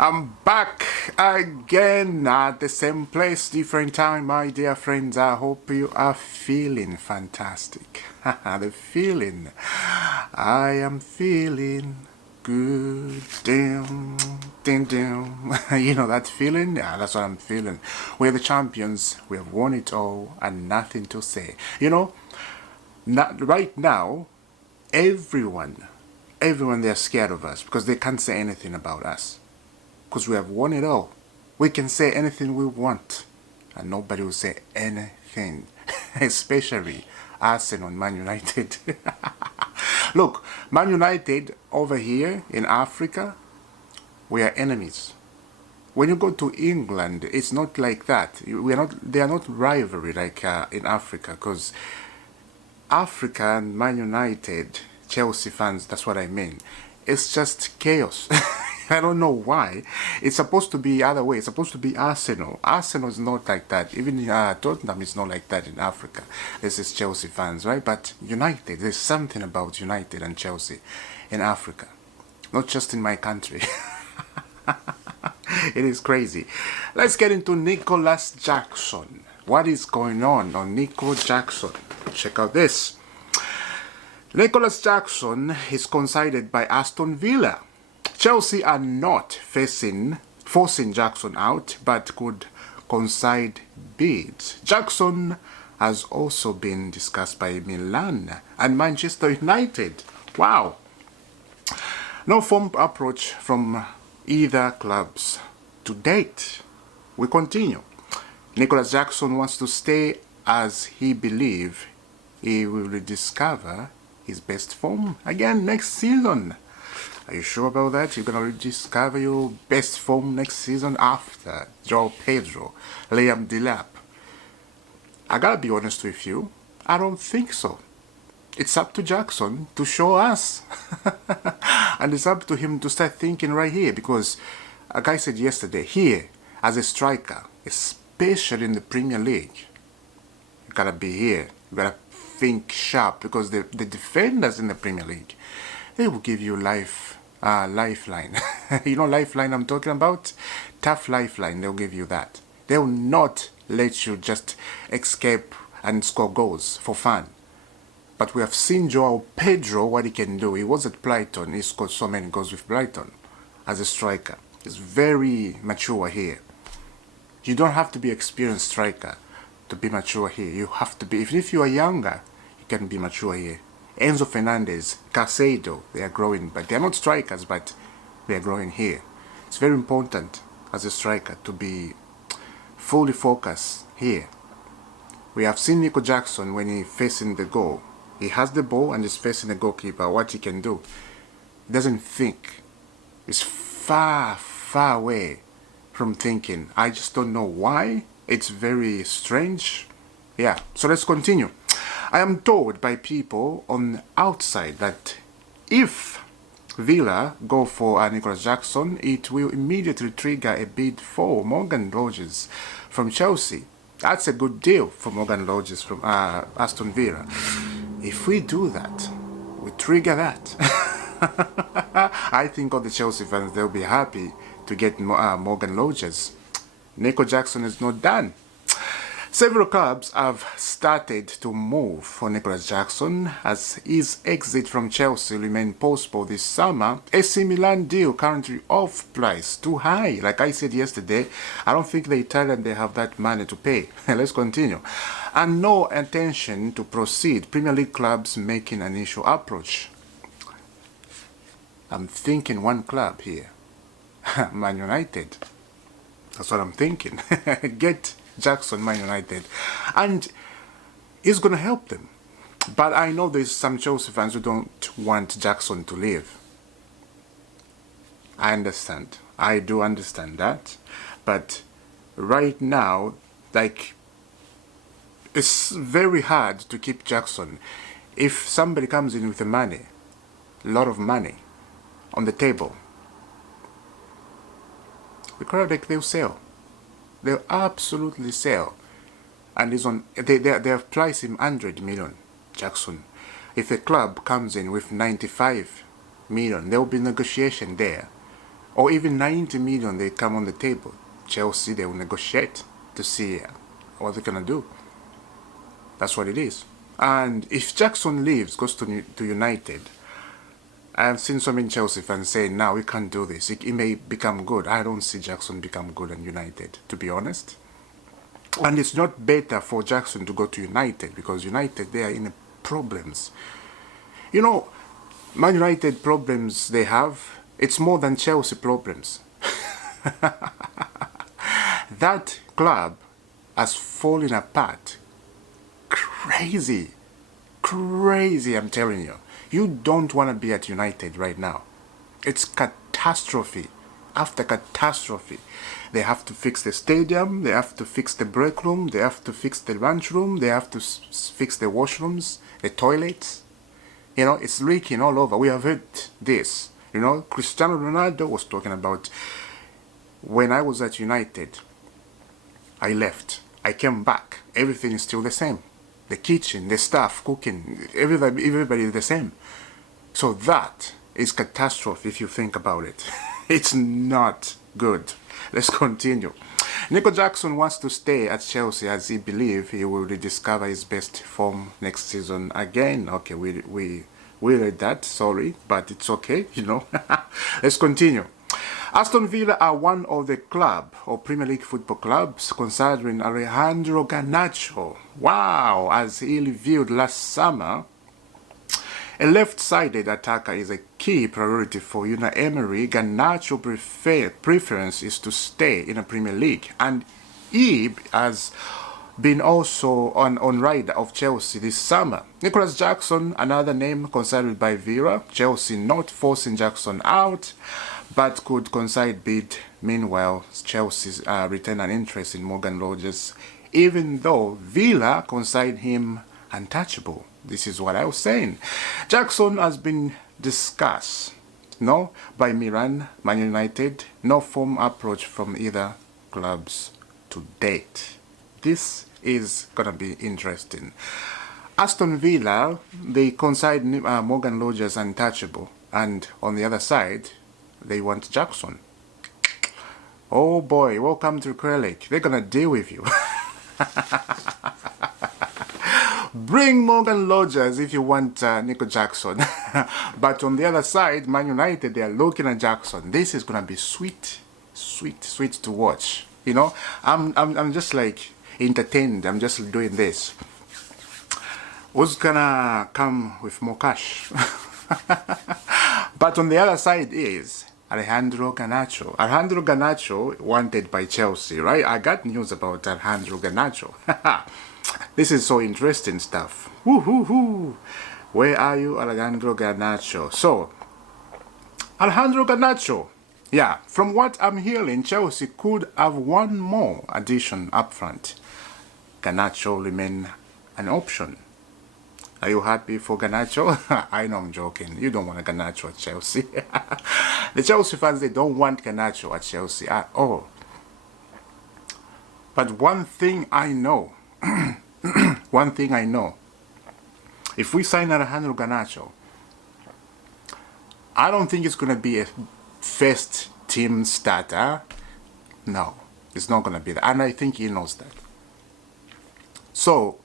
I'm back again at the same place, different time, my dear friends. I hope you are feeling fantastic. The feeling. I am feeling good. Damn, damn, damn. You know that feeling? Yeah, that's what I'm feeling. We're the champions. We have won it all and nothing to say. You know, right now, everyone, they're scared of us because they can't say anything about us. Because we have won it all. We can say anything we want and nobody will say anything. Especially Arsenal and Man United. Look, Man United over here in Africa, we are enemies. When you go to England, it's not like that. They are not rivalry like in Africa, because Africa and Man United, Chelsea fans, that's what I mean. It's just chaos. I don't know why. It's supposed to be the other way. It's supposed to be Arsenal. Arsenal is not like that. Even Tottenham is not like that in Africa. This is Chelsea fans, right? But United, there's something about United and Chelsea in Africa. Not just in my country. It is crazy. Let's get into Nicolas Jackson. What is going on Nico Jackson? Check out this. Nicolas Jackson is considered by Aston Villa. Chelsea are not forcing Jackson out, but could concede bids. Jackson has also been discussed by Milan and Manchester United. Wow. No firm approach from either clubs to date. We continue. Nicolas Jackson wants to stay as he believes he will rediscover his best form again next season. Are you sure about that? You're gonna rediscover your best form next season after João Pedro, Liam Delap? I gotta be honest with you, I don't think so. It's up to Jackson to show us. And it's up to him to start thinking right here, because like I said yesterday, here as a striker, especially in the Premier League, you gotta be here. You gotta think sharp, because the defenders in the Premier League, they will give you lifeline. You know lifeline I'm talking about? Tough lifeline, they'll give you that. They will not let you just escape and score goals for fun. But we have seen João Pedro, what he can do. He was at Brighton. He scored so many goals with Brighton as a striker. He's very mature here. You don't have to be an experienced striker to be mature here. You have to be, even if you are younger, you can be mature here. Enzo Fernandez, Casado, they are growing, but they are not strikers, but they are growing here. It's very important as a striker to be fully focused here. We have seen Nico Jackson when he's facing the goal. He has the ball and is facing the goalkeeper. What he can do, he doesn't think. He's far, far away from thinking. I just don't know why. It's very strange. Yeah, so let's continue. I am told by people on the outside that if Villa go for Nicolas Jackson, it will immediately trigger a bid for Morgars from Chelsea. That's a good deal for Morgars from Aston Villa. If we do that, we trigger that. I think all the Chelsea fans, they'll be happy to get Morgars. Nico Jackson is not done. Several clubs have started to move for Nicolas Jackson as his exit from Chelsea remained postponed this summer. AC Milan deal currently off price, too high. Like I said yesterday, I don't think the Italian, they have that money to pay. Let's continue. And no intention to proceed. Premier League clubs making an initial approach. I'm thinking one club here. Man United. That's what I'm thinking. Get Jackson, Man United, and it's going to help them. But I know there's some Chelsea fans who don't want Jackson to leave. I understand. I do understand that. But right now, like, it's very hard to keep Jackson. If somebody comes in with the money, a lot of money on the table, the crowd, like, they'll sell. They'll absolutely sell. And it's on, they have priced him 100 million, Jackson. If a club comes in with 95 million, there will be negotiation there. or even 90 million, they come on the table. Chelsea, they will negotiate to see what they're gonna do. That's what it is. And if Jackson leaves, goes to United, I've seen so many Chelsea fans saying, "Now we can't do this. It may become good." I don't see Jackson become good in United, to be honest. And it's not better for Jackson to go to United, because United, they are in problems. You know, Man United problems they have, it's more than Chelsea problems. That club has fallen apart. Crazy. Crazy, I'm telling you. You don't want to be at United right now. It's catastrophe after catastrophe. They have to fix the stadium, they have to fix the break room, they have to fix the lunchroom, they have to fix the washrooms, the toilets. You know, it's leaking all over. We have heard this. You know, Cristiano Ronaldo was talking about, when I was at United, I left. I came back. Everything is still the same. The kitchen, the staff, cooking, everybody is the same. So that is catastrophe if you think about it. It's not good. Let's continue. Nico Jackson wants to stay at Chelsea as he believes he will rediscover his best form next season again. Okay, we read that, sorry, but it's okay, you know. Let's continue. Aston Villa are one of the club or Premier League football clubs considering Alejandro Garnacho. Wow, as he revealed last summer, a left-sided attacker is a key priority for Unai Emery. Garnacho preference is to stay in the Premier League, and he has been also on radar of Chelsea this summer. Nicolas Jackson, another name considered by Villa. Chelsea not forcing Jackson out, but could concede bid. Meanwhile, Chelsea retain an interest in Morgars, even though Villa considered him untouchable. This is what I was saying. Jackson has been discussed, no, by Milan, Man United. No firm approach from either clubs to date. This is gonna be interesting. Aston Villa, they consider Morgan Rogers untouchable, and on the other side, they want Jackson. Oh boy, welcome to Kralik. They're gonna deal with you. Bring Morgan Rogers if you want Nico Jackson. But on the other side, Man United, they are looking at Jackson. This is gonna be sweet, sweet, sweet to watch. You know, I'm just like entertained. I'm just doing this. Who's gonna come with more cash? But on the other side is Alejandro Garnacho. Alejandro Garnacho wanted by Chelsea, right? I got news about Alejandro Garnacho. This is so interesting stuff. Woo-hoo-hoo. Where are you, Alejandro Garnacho? So, Alejandro Garnacho. Yeah, from what I'm hearing, Chelsea could have one more addition up front. Garnacho remain an option. Are you happy for Garnacho? I know I'm joking. You don't want a Garnacho at Chelsea. The Chelsea fans, they don't want Garnacho at Chelsea at all. But one thing I know, one thing I know, if we sign Alejandro Garnacho, I don't think it's going to be a first team starter. No, it's not going to be that. And I think he knows that. So,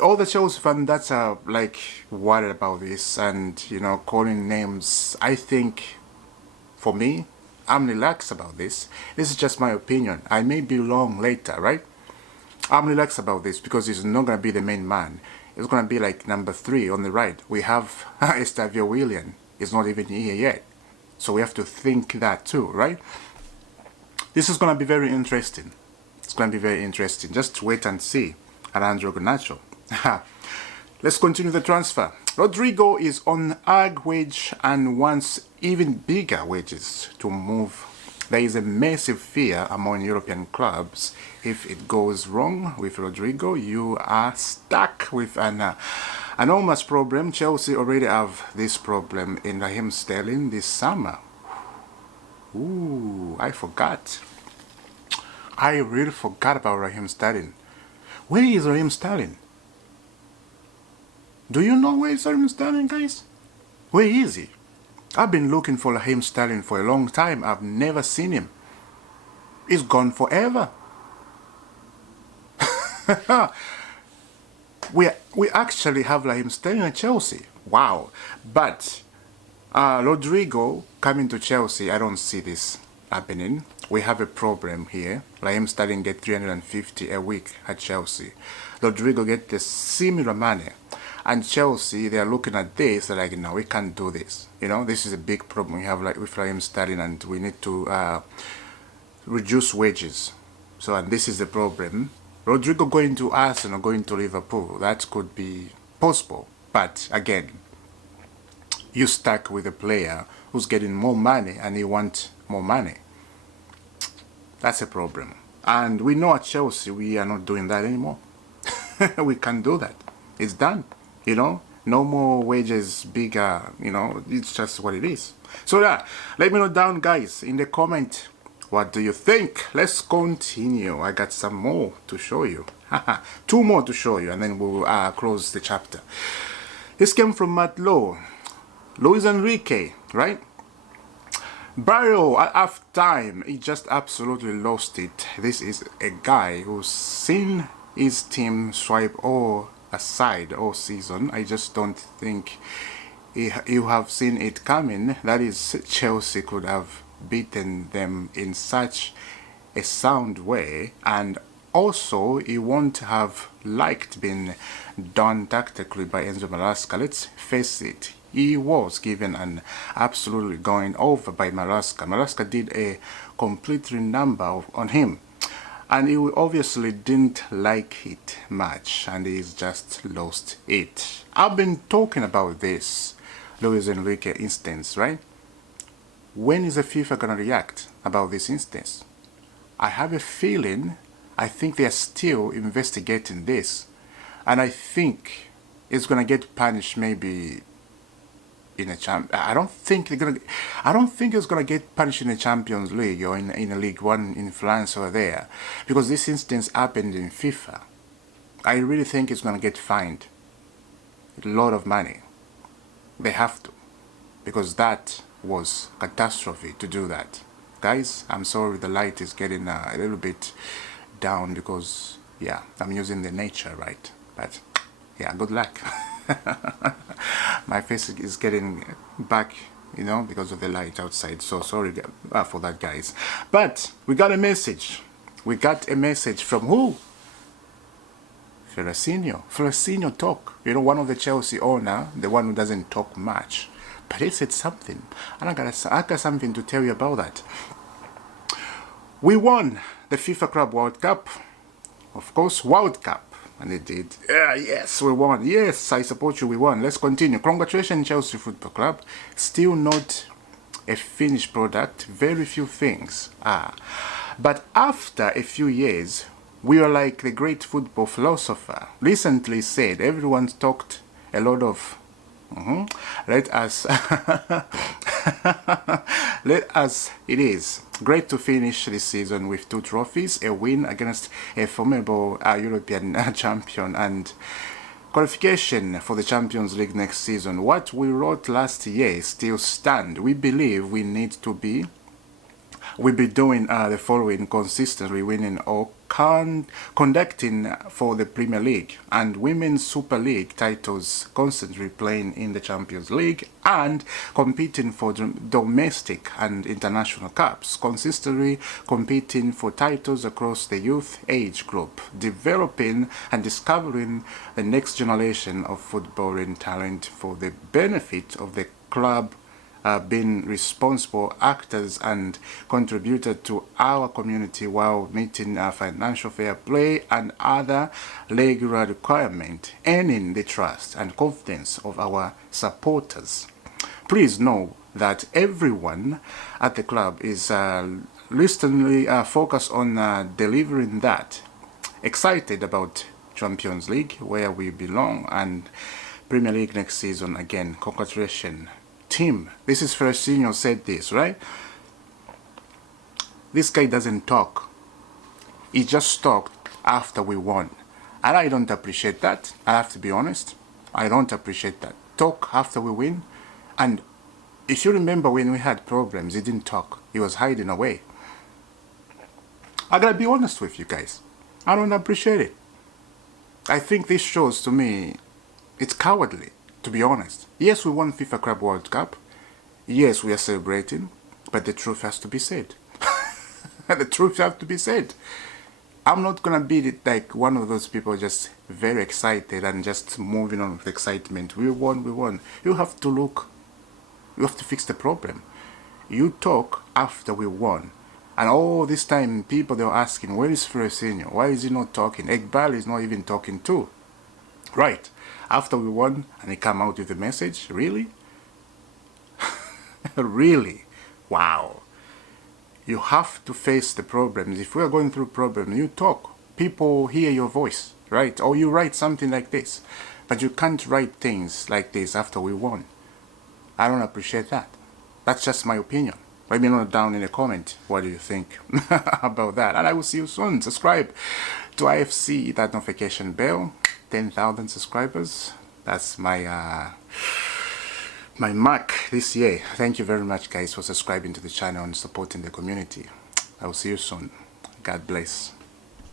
all the Chelsea fans that are like worried about this and, you know, calling names, I think, for me, I'm relaxed about this. This is just my opinion. I may be wrong later, right? I'm relaxed about this because he's not going to be the main man. It's going to be like number 3 on the right. We have Estavio Willian. He's not even here yet. So we have to think that too, right? This is going to be very interesting. It's going to be very interesting. Just wait and see. Alejandro Garnacho. Let's continue the transfer. Rodrigo is on AG wage and wants even bigger wages to move. There is a massive fear among European clubs. If it goes wrong with Rodrigo, you are stuck with an enormous problem. Chelsea already have this problem in Raheem Sterling this summer. Ooh, I forgot. I really forgot about Raheem Sterling. Where is Raheem Sterling? Do you know where is Raheem Sterling, guys? Where is he? I've been looking for Raheem Sterling for a long time. I've never seen him. He's gone forever. we actually have Raheem Sterling at Chelsea. Wow. But Rodrigo coming to Chelsea, I don't see this happening. We have a problem here. Raheem Sterling get 350 a week at Chelsea. Rodrigo get the similar money. And Chelsea, they are looking at this, they're like, no, we can't do this. You know, this is a big problem we have like with Raheem Sterling, and we need to reduce wages. So, and this is the problem. Rodrigo going to Arsenal, going to Liverpool, that could be possible. But again, you stuck with a player who's getting more money and he wants more money. That's a problem. And we know at Chelsea we are not doing that anymore. We can't do that. It's done. You know, no more wages, bigger, you know, it's just what it is. So yeah, let me know down, guys, in the comment, what do you think? Let's continue. I got some more to show you. 2 more to show you, and then we'll close the chapter. This came from Matt Lowe. Luis Enrique, right? Barrio at half time, he just absolutely lost it. This is a guy who's seen his team swipe all aside all season. I just don't think you have seen it coming. That is, Chelsea could have beaten them in such a sound way, and also he won't have liked being done tactically by Enzo Maresca. Let's face it, he was given an absolutely going over by Maresca. Maresca did a complete number on him, and he obviously didn't like it much, and he's just lost it. I've been talking about this Luis Enrique instance, right? When is the FIFA gonna react about this instance? I have a feeling, I think they are still investigating this, and I think it's gonna get punished maybe in a I don't think it's gonna get punished in the Champions League or in a League One in France or there, because this instance happened in FIFA. I really think it's gonna get fined a lot of money. They have to, because that was catastrophe to do that. Guys, I'm sorry the light is getting a little bit down because yeah, I'm using the nature, right? But yeah, good luck. My face is getting back, you know, because of the light outside. So sorry for that, guys. But we got a message. We got a message from who? Feliciano. Feliciano talk. You know, one of the Chelsea owner, the one who doesn't talk much. But he said something. And I got something to tell you about that. We won the FIFA Club World Cup. Of course, World Cup. And they did. Yeah, yes, we won. Yes, I support you, we won. Let's continue. Congratulations, Chelsea Football Club. Still not a finished product. Very few things are. But after a few years, we are like the great football philosopher recently said. Everyone's talked a lot of let us let us it is great to finish this season with 2 trophies, a win against a formidable European champion, and qualification for the Champions League next season. What we wrote last year still stand. We believe we need to be we'll be doing the following: consistently winning or conducting for the Premier League and Women's Super League titles, constantly playing in the Champions League and competing for domestic and international cups, consistently competing for titles across the youth age group, developing and discovering the next generation of footballing talent for the benefit of the club, been responsible actors and contributed to our community while meeting financial fair play and other legal requirements, earning the trust and confidence of our supporters. Please know that everyone at the club is recently focused on delivering that. Excited about Champions League, where we belong, and Premier League next season again. Congratulations, team. This is Feliciano said this, right? This guy doesn't talk. He just talked after we won. And I don't appreciate that. I have to be honest. I don't appreciate that. Talk after we win. And If you remember when we had problems, he didn't talk. He was hiding away. I gotta be honest with you guys. I don't appreciate it. I think this shows to me it's cowardly, to be honest. Yes, we won FIFA Club World Cup. Yes, we are celebrating, but the truth has to be said. The truth has to be said. I'm not gonna be like one of those people just very excited and just moving on with excitement. We won, we won. You have to look. You have to fix the problem. You talk after we won. And all this time, people, they were asking, where is Feliciano? Why is he not talking? Ekbal is not even talking too. Right. After we won, and he come out with a message? Really? Really? Wow. You have to face the problems. If we are going through problems, you talk. People hear your voice, right? Or you write something like this. But you can't write things like this after we won. I don't appreciate that. That's just my opinion. Let me know down in the comment what do you think about that. And I will see you soon. Subscribe to IFC, that notification bell. 10,000 subscribers. That's my my mark this year. Thank you very much, guys, for subscribing to the channel and supporting the community. I will see you soon. God bless.